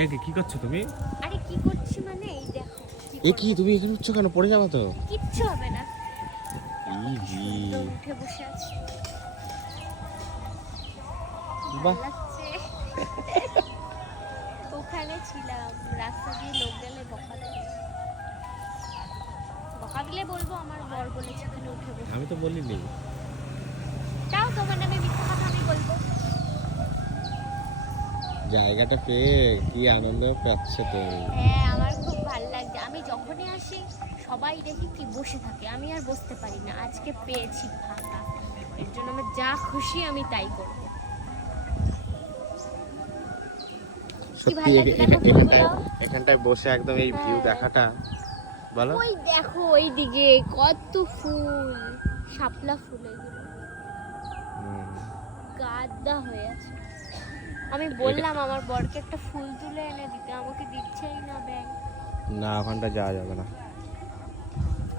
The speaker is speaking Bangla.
এ কি করছো তুমি? আরে কি করছি মানে এই দেখো। এ কি তুমি এখানে উঠছো কেন? পড়ে যাবে তো। কিচ্ছু হবে না। ইহি উঠে বসে আছি। বাহ। ভালো লাগছে। ওখানে ছিলাম, রাস্তা দিয়ে লোক গেলে বকা দেবে। বকা দিলে বলবো আমার বর বলেছে এখানে উঠে বসে। আমি তো বলিনি। তাও তোমার নামে মিথ্যা কথা আমি বলবো? জায়গাটা পেয়ে কি আনন্দ পাচ্ছে তো। হ্যাঁ, আমার খুব ভালো লাগছে। আমি যখনই আসি সবাই দেখি কি বসে থাকে, আমি আর বসতে পারি না। আজকে পেয়েছি ফাঁকা, এর জন্য আমার যা খুশি আমি তাই করবো। কি সত্যি ভালো লাগছে দেখো ফুলগুলো। এখানটায় বসে একদম এই ভিউ হ্যাঁ। দেখাটা বলো। ওই দেখো ওই দিকে কত ফুল, শাপলা ফুল এগুলো গাদা হয়ে আছে। আমি বললাম আমার বরকে একটা ফুল তুলে এনে দিতে, আমাকে দিচ্ছেই না ব্যাগ। না ওখানটা যাওয়া যাবে না।